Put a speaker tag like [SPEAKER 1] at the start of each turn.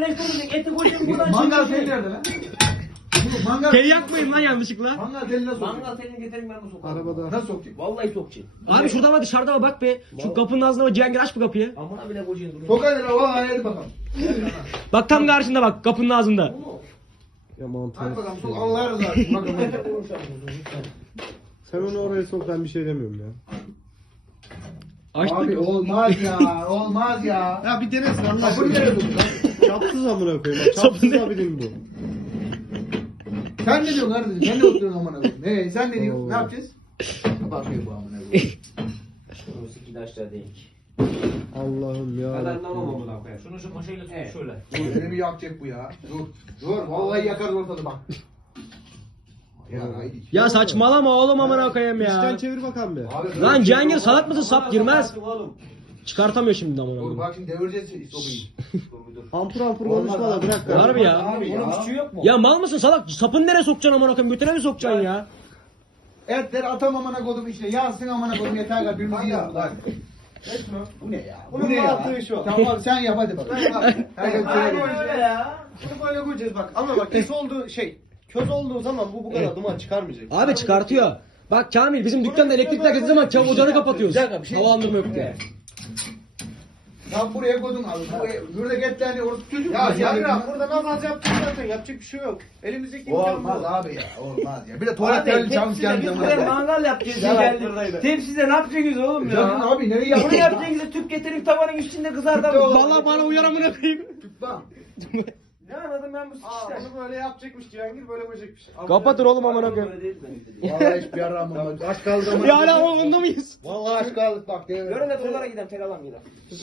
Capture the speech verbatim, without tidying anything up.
[SPEAKER 1] yerleştirecek. Eti koyacak buradan
[SPEAKER 2] Mangal teli
[SPEAKER 1] çekecek.
[SPEAKER 2] nerede lan? Bu Mangal
[SPEAKER 3] Teli yakmayın lan yanlışlıkla.
[SPEAKER 2] Mangal teli nasıl
[SPEAKER 1] Mangal
[SPEAKER 2] sokacak?
[SPEAKER 1] telini getirin ben de sokarım.
[SPEAKER 4] Arabada.
[SPEAKER 2] Nasıl sokacak?
[SPEAKER 1] Vallahi sokacak.
[SPEAKER 3] Abi şurada var dışarıda var bak be. Şu kapının ağzına bak Cihangir aç bu kapıyı.
[SPEAKER 1] Amına bile koyacaksın.
[SPEAKER 2] Sok hadi lan valla hadi bakalım.
[SPEAKER 3] Bak tam karşında bak kapının ağzında.
[SPEAKER 4] Ya mantıklı.
[SPEAKER 2] Hadi bakalım sok Allah razı olsun. Bakalım.
[SPEAKER 4] Sen onu oraya sok, ben bir şey demiyorum ya.
[SPEAKER 3] Açtık.
[SPEAKER 2] Abi olmaz ya olmaz ya.
[SPEAKER 4] Ya bir denesin Allah
[SPEAKER 2] Kapıyı nereye
[SPEAKER 4] aşkına.
[SPEAKER 2] tuttun?
[SPEAKER 4] Çapsız amına koyayım. bak, Çapsız abidin bu.
[SPEAKER 2] Sen ne diyorsun kardeşim? Sen ne oturuyorsun amına koyayım? He sen ne diyorsun?
[SPEAKER 4] Oo.
[SPEAKER 2] Ne yapacağız? Bakıyor bu amına koyayım.
[SPEAKER 1] Şunu sikide aşağı değil.
[SPEAKER 4] Allah'ım ya.
[SPEAKER 1] Ben anlamam amına koyayım. Şunu şu maşayla tut şöyle.
[SPEAKER 2] Dur beni bir yakacak bu ya. Dur. Dur vallahi yakarız ortalığı bak. Ya haydi.
[SPEAKER 3] Ya saçmalama oğlum amına koyayım
[SPEAKER 4] İçten
[SPEAKER 3] ya.
[SPEAKER 4] çevir bakalım bir.
[SPEAKER 2] Abi, böyle
[SPEAKER 3] Lan
[SPEAKER 2] bir şey
[SPEAKER 3] Cihangir
[SPEAKER 2] yok.
[SPEAKER 3] salak mısın sap girmez.
[SPEAKER 1] Oğlum.
[SPEAKER 3] Çıkartamıyor şimdi amına
[SPEAKER 2] Dur
[SPEAKER 3] koyayım.
[SPEAKER 2] bak şimdi devireceğiz sobayı.
[SPEAKER 1] Dur bir dur.
[SPEAKER 4] Hampur hampur
[SPEAKER 2] Olmaz
[SPEAKER 4] konuşma da
[SPEAKER 2] abi.
[SPEAKER 4] bırak.
[SPEAKER 3] Var
[SPEAKER 4] ya.
[SPEAKER 3] mı ya?
[SPEAKER 2] Abi
[SPEAKER 1] Bunun
[SPEAKER 2] ya.
[SPEAKER 1] küçüğü yok mu?
[SPEAKER 3] Ya mal mısın salak? Sapın nereye sokacaksın amına koyayım? Götüne mi sokacaksın ya?
[SPEAKER 2] Etler atam amına kodum işte. Yansın amına kodum yeter kadar birbirimizi yiyoruz lan. Bu ne ya?
[SPEAKER 4] Bunun
[SPEAKER 2] Bu ne ya?
[SPEAKER 4] mantığı şu.
[SPEAKER 2] Tamam sen yap hadi bak. Herkes
[SPEAKER 1] Aynen
[SPEAKER 2] böyle.
[SPEAKER 1] öyle ya.
[SPEAKER 4] Bunu böyle koyacağız bak. Ama bak köz olduğu şey. Köz olduğu zaman bu bu kadar duman çıkarmayacak.
[SPEAKER 3] Abi çıkartıyor. Bak Kamil bizim dükkanda elektrikler kesildiği zaman çabuk ocağını kapatıyoruz.
[SPEAKER 2] Bir dakika, bir şey-
[SPEAKER 3] Havalandırma yok diye.
[SPEAKER 2] Lan buraya kodum al. Burada etlerini orası çocuk.
[SPEAKER 4] Ya
[SPEAKER 2] mu?
[SPEAKER 4] Yavrum burada nazaz yaptık zaten, yapacak bir şey yok. Elimizdeki imkan
[SPEAKER 2] Olmaz
[SPEAKER 4] bu.
[SPEAKER 2] abi ya olmaz ya. Bir de tuvalet terli çalmış
[SPEAKER 1] tepside
[SPEAKER 2] gelmiş
[SPEAKER 1] biz buraya
[SPEAKER 2] amına.
[SPEAKER 1] mangal yapacağız.
[SPEAKER 2] Ya,
[SPEAKER 1] geldik.
[SPEAKER 4] buradaydı.
[SPEAKER 1] Tepside ne yapacaksınız oğlum ya?
[SPEAKER 2] Yakın abi nereye
[SPEAKER 1] Bunu
[SPEAKER 2] yaptın?
[SPEAKER 1] yapacaksınız tüp getirip tavanın üstünde kızartalım.
[SPEAKER 2] Tüpte olur.
[SPEAKER 3] Valla bana uyar amına koyayım.
[SPEAKER 2] Lan.
[SPEAKER 1] Ne anladım ben bu
[SPEAKER 4] Aa,
[SPEAKER 1] sikişten?
[SPEAKER 4] bunu böyle yapacakmış Cihangir, böyle koyacakmış.
[SPEAKER 3] Kapatır oğlum amına koyayım.
[SPEAKER 1] Böyle değil mi?
[SPEAKER 2] Vallahi hiçbir yaram olmaz. Aç kaldık ama.
[SPEAKER 3] Ya hala onda mıyız?
[SPEAKER 2] Vallahi aç kaldık bak.
[SPEAKER 1] Görün de dolara gidelim tel alalım gidelim.